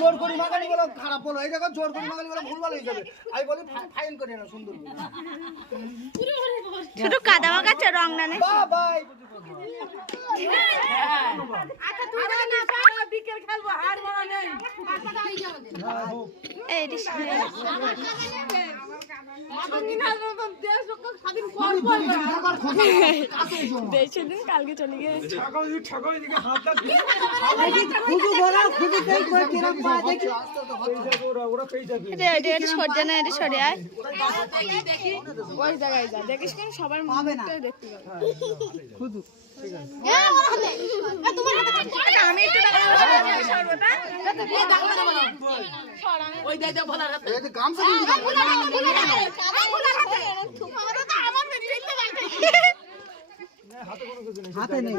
জোর করি মাগানি বলো খারাপ বলো, এই দেখো জোর করি মাগানি বলো ভুল ভালো হয়ে যাবে। আমি বলি ফাইন করে না সুন্দর শুধু কাদা মাখাচ্ছে রং না নেই। বাই বিকেল খেলবো আর বলা নেই। সেদিন কালকে চলে গেছে। সরে না, এটা সরে আয়। ওই জায়গায় যা, দেখিস কেন সবার মুখটাই দেখতে পাবে। আমি একটু হাতে নেই।